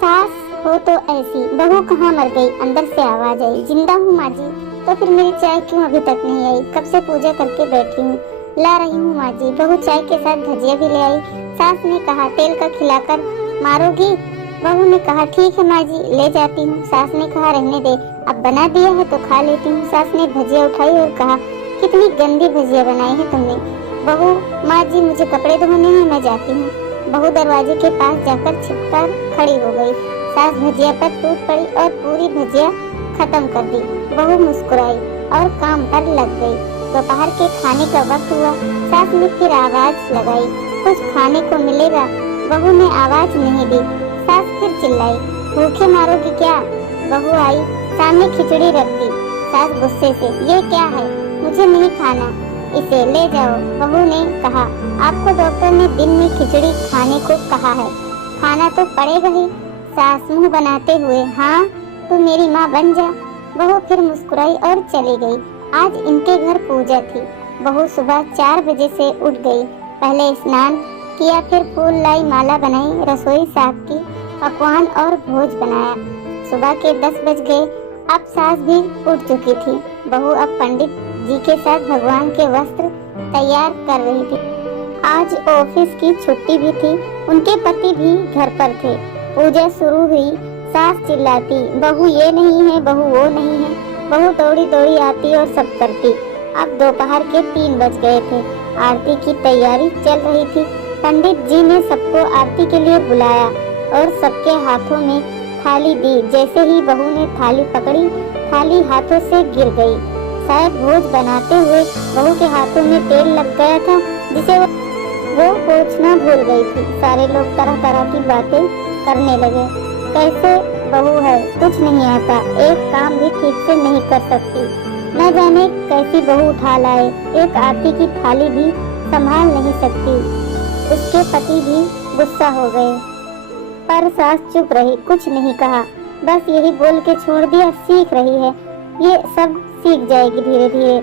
सास हो तो ऐसी, बहू कहाँ मर गई, अंदर से आवाज आई। जिंदा हूँ माँ जी। तो फिर मेरी चाय क्यों अभी तक नहीं आई? कब से पूजा करके बैठी हूँ, ला रही हूँ माँ जी। बहू चाय के साथ भजिया भी ले आई। सास ने कहा तेल का खिलाकर मारोगी? बहू ने कहा ठीक है माँ जी, ले जाती हूँ। सास ने कहा रहने दे, अब बना दिया है तो खा लेती हूँ। सास ने भजिया उठाई और कहा कितनी गंदी भजिया बनाई है तुमने। बहू माँ जी मुझे कपड़े धोने हैं, मैं जाती हूँ। बहू दरवाजे के पास जाकर छिपकर खड़ी हो गई। सास भजिया पर टूट पड़ी और पूरी भजिया खत्म कर दी। बहू मुस्कुराई और काम पर लग गई। दोपहर के खाने का वक्त हुआ। सास ने फिर आवाज लगाई, कुछ खाने को मिलेगा? बहू ने आवाज नहीं दी। सास फिर चिल्लाई, भूखे मारोगी क्या? बहू आई, सामने खिचड़ी रख दी। सास गुस्से से, ये क्या है? मुझे नहीं खाना, इसे ले जाओ। बहू ने कहा आपको डॉक्टर ने दिन में खिचड़ी खाने को कहा है, खाना तो पड़ेगा ही। सास मुंह बनाते हुए, हाँ तू मेरी माँ बन जा। बहू फिर मुस्कुराई और चली गई। आज इनके घर पूजा थी। बहू सुबह 4 बजे से उठ गई। पहले स्नान किया, फिर फूल लाई, माला बनाई, रसोई साफ की, पकवान और भोज बनाया। सुबह के 10 बज गए। अब सास भी उठ चुकी थी। बहू अब पंडित जी के साथ भगवान के वस्त्र तैयार कर रही थी। आज ऑफिस की छुट्टी भी थी। उनके पति भी घर पर थे। पूजा शुरू हुई। सास चिल्लाती, बहू ये नहीं है, बहू वो नहीं है। बहू दौड़ी दौड़ी आती और सब करती। अब दोपहर के 3 बज गए थे। आरती की तैयारी चल रही थी। पंडित जी ने सबको आरती के लिए बुलाया और सबके हाथों में थाली दी। जैसे ही बहू ने थाली पकड़ी, थाली हाथों से गिर गई। शायद भोज बनाते हुए बहू के हाथों में तेल लग गया था, जिसे वो पोंछना भूल गई थी। सारे लोग तरह तरह की बातें करने लगे। कैसे बहू है, कुछ नहीं आता, एक काम भी ठीक से नहीं कर सकती, न जाने कैसी बहू उठा लाए, एक आरती की थाली भी संभाल नहीं सकती। उसके पति भी गुस्सा हो गए, पर सास चुप रही, कुछ नहीं कहा, बस यही बोल के छोड़ दिया, सीख रही है, ये सब सीख जाएगी धीरे धीरे।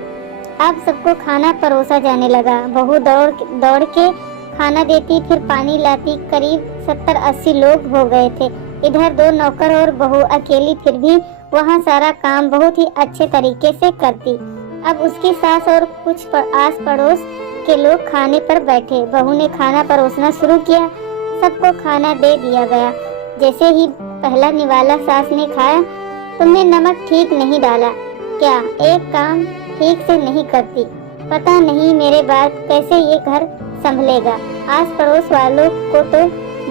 अब सबको खाना परोसा जाने लगा। बहू दौड़ दौड़ के खाना देती, फिर पानी लाती। करीब 70-80 लोग हो गए थे। इधर 2 नौकर और बहू अकेली, फिर भी वहाँ सारा काम बहुत ही अच्छे तरीके से करती। अब उसकी सास और कुछ आस पड़ोस के लोग खाने पर बैठे। बहू ने खाना परोसना शुरू किया। सबको खाना दे दिया गया। जैसे ही पहला निवाला सास ने खाया, तुमने नमक ठीक नहीं डाला क्या? एक काम ठीक से नहीं करती, पता नहीं मेरे बाद कैसे ये घर संभलेगा। आस पड़ोस वालों को तो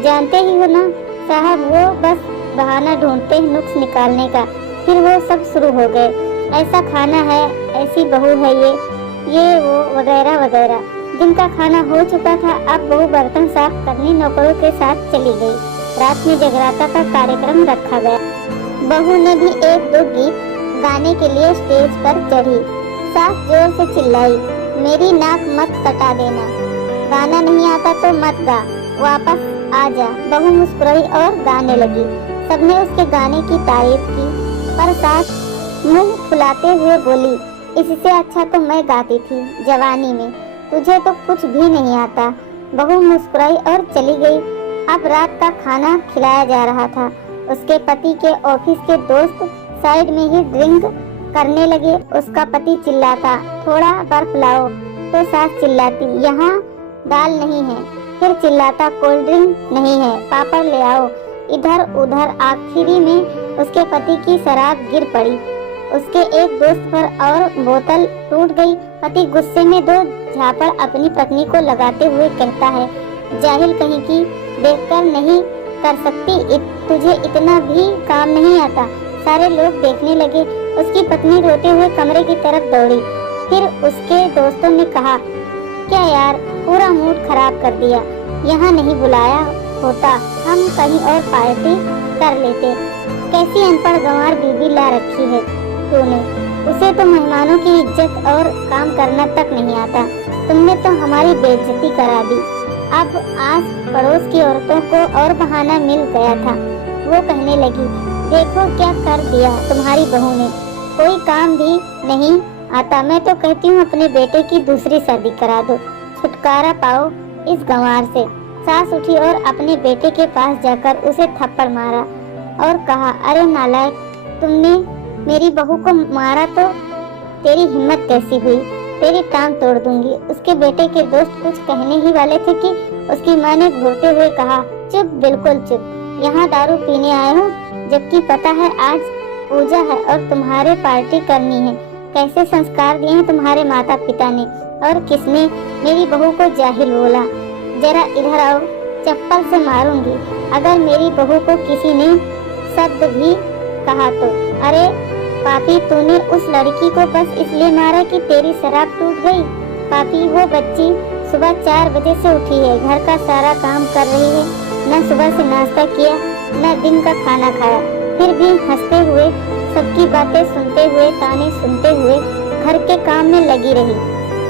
जानते ही हो ना साहब, वो बस बहाना ढूंढते हैं नुक्स निकालने का। फिर वो सब शुरू हो गए, ऐसा खाना है, ऐसी बहू है ये वो वगैरह वगैरह। दिन का खाना हो चुका था। अब बहू बर्तन साफ करने नौकरों के साथ चली गई। रात में जगराता का कार्यक्रम रखा गया। बहू ने भी 1-2 गीत गाने के लिए स्टेज पर चढ़ी। सास जोर से चिल्लाई, मेरी नाक मत कटा देना, गाना नहीं आता तो मत गा, वापस आ जा। बहू मुस्कुराई और गाने लगी। सबने उसके गाने की तारीफ की, पर सास मुंह फुलाते हुए बोली, इससे अच्छा तो मैं गाती थी जवानी में, तुझे तो कुछ भी नहीं आता। बहू मुस्कुराई और चली गई। अब रात का खाना खिलाया जा रहा था। उसके पति के ऑफिस के दोस्त साइड में ही ड्रिंक करने लगे। उसका पति चिल्लाता, थोड़ा बर्फ लाओ, तो सास चिल्लाती, यहाँ दाल नहीं है। फिर चिल्लाता, कोल्ड ड्रिंक नहीं है, पापड़ ले आओ। इधर उधर आखिरी में उसके पति की शराब गिर पड़ी। उसके एक दोस्त पर और बोतल टूट गई। पति गुस्से में 2 झापड़ अपनी पत्नी को लगाते हुए कहता है, जाहिल कहीं की, देखकर नहीं कर सकती, तुझे इतना भी काम नहीं आता। सारे लोग देखने लगे। उसकी पत्नी रोते हुए कमरे की तरफ दौड़ी। फिर उसके दोस्तों ने कहा, क्या यार, पूरा मूड खराब कर दिया, यहाँ नहीं बुलाया होता, हम कहीं और पार्टी कर लेते। कैसी अनपढ़ गंवार बीबी ला रखी है तूने, उसे तो मेहमानों की इज्जत और काम करना तक नहीं आता, तुमने तो हमारी बेइज्जती करा दी। अब आस पड़ोस की औरतों को और बहाना मिल गया था। वो कहने लगी, देखो क्या कर दिया तुम्हारी बहू ने, कोई काम भी नहीं आता। मैं तो कहती हूँ अपने बेटे की दूसरी शादी करा दो, छुटकारा पाओ इस गंवार से। सास उठी और अपने बेटे के पास जाकर उसे थप्पड़ मारा और कहा, अरे नालायक, तुमने मेरी बहू को मारा तो तेरी हिम्मत कैसी हुई? तेरी टांग तोड़ दूंगी। उसके बेटे के दोस्त कुछ कहने ही वाले थे कि उसकी माँ ने घूरते हुए कहा, चुप, बिल्कुल चुप। यहाँ दारू पीने आए हो, जबकि पता है आज पूजा है और तुम्हारे पार्टी करनी है। कैसे संस्कार दिए हैं तुम्हारे माता पिता ने, और किसने मेरी बहू को जाहिल बोला? जरा इधर आओ, चप्पल से मारूंगी अगर मेरी बहू को किसी ने शब्द भी कहा तो। अरे पापी, तूने उस लड़की को बस इसलिए मारा कि तेरी शराब टूट गई? पापी, वो बच्ची सुबह 4 बजे से उठी है, घर का सारा काम कर रही है, न सुबह से नाश्ता किया न दिन का खाना खाया, फिर भी हंसते हुए, सबकी बातें सुनते हुए, ताने सुनते हुए घर के काम में लगी रही।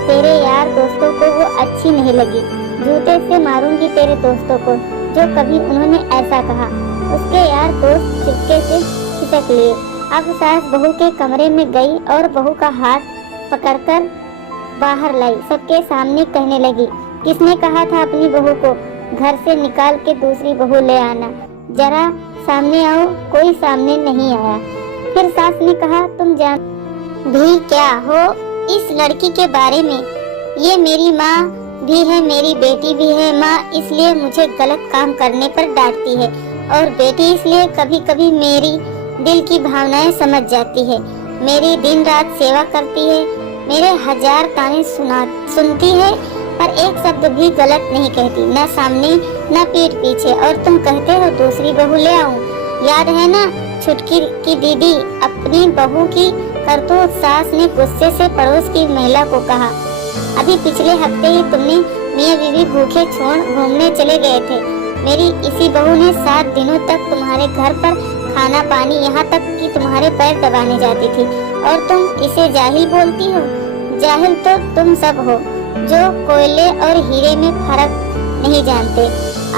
तेरे यार दोस्तों को वो अच्छी नहीं लगी। जूते से मारूंगी तेरे दोस्तों को जो कभी उन्होंने ऐसा कहा। उसके यार दोस्त चुपके से खिसक लिए। अब सास बहू के कमरे में गई और बहू का हाथ पकड़कर बाहर लाई। सबके सामने कहने लगी, किसने कहा था अपनी बहू को घर से निकाल के दूसरी बहू ले आना? जरा सामने आओ। कोई सामने नहीं आया। फिर सास ने कहा, तुम जान भी क्या हो इस लड़की के बारे में? ये मेरी माँ भी है, मेरी बेटी भी है। माँ इसलिए मुझे गलत काम करने पर डांटती है और बेटी इसलिए कभी कभी मेरी दिल की भावनाएं समझ जाती है। मेरी दिन रात सेवा करती है, मेरे 1000 ताने सुनती है, पर एक शब्द भी गलत नहीं कहती, न सामने न पीठ पीछे। और तुम कहते हो दूसरी बहू ले आऊं? याद है ना छुटकी की दीदी अपनी बहू की करतूत? सास ने गुस्से से पड़ोस की महिला को कहा, अभी पिछले हफ्ते ही तुमने मियाँ बीवी भूखे छोड़ घूमने चले गए थे। मेरी इसी बहू ने 7 दिनों तक तुम्हारे घर पर खाना पानी, यहाँ तक कि तुम्हारे पैर दबाने जाती थी, और तुम इसे जाहिल बोलती हो? जाहिल तो तुम सब हो जो कोयले और हीरे में फर्क नहीं जानते।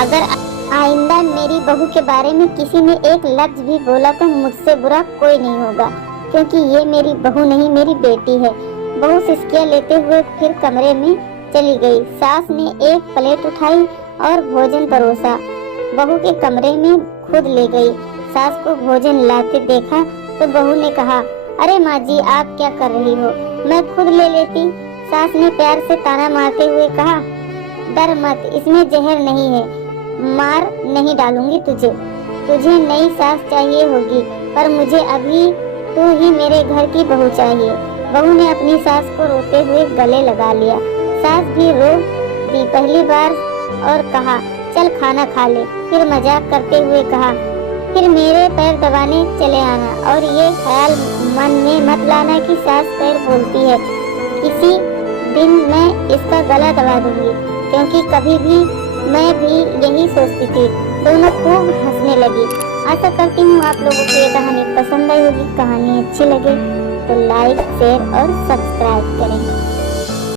अगर आइंदा मेरी बहू के बारे में किसी ने एक लफ्ज भी बोला तो मुझसे बुरा कोई नहीं होगा, क्योंकि ये मेरी बहू नहीं, मेरी बेटी है। बहू सिसकियां लेते हुए फिर कमरे में चली गई। सास ने एक प्लेट उठाई और भोजन परोसा, बहू के कमरे में खुद ले गई। सास को भोजन लाते देखा तो बहू ने कहा, अरे माँ जी, आप क्या कर रही हो? मैं खुद ले लेती। सास ने प्यार से ताना मारते हुए कहा, डर मत, इसमें जहर नहीं है, मार नहीं डालूंगी तुझे। तुझे नई सास चाहिए होगी, पर मुझे अभी तू ही मेरे घर की बहू चाहिए। बहू ने अपनी सास को रोते हुए गले लगा लिया। सास भी रो दी पहली बार और कहा, चल खाना खा ले। फिर मजाक करते हुए कहा, फिर मेरे पैर दबाने चले आना, और ये ख्याल मन में मत लाना कि सास पैर बोलती है। किसी दिन मैं इसका गला दबा दूंगी, क्योंकि कभी भी मैं भी यही सोचती थी। दोनों खूब हंसने लगी। आशा करती हूँ आप लोगों को ये कहानी पसंद आई होगी। कहानी अच्छी लगे तो लाइक, शेयर और सब्सक्राइब करें।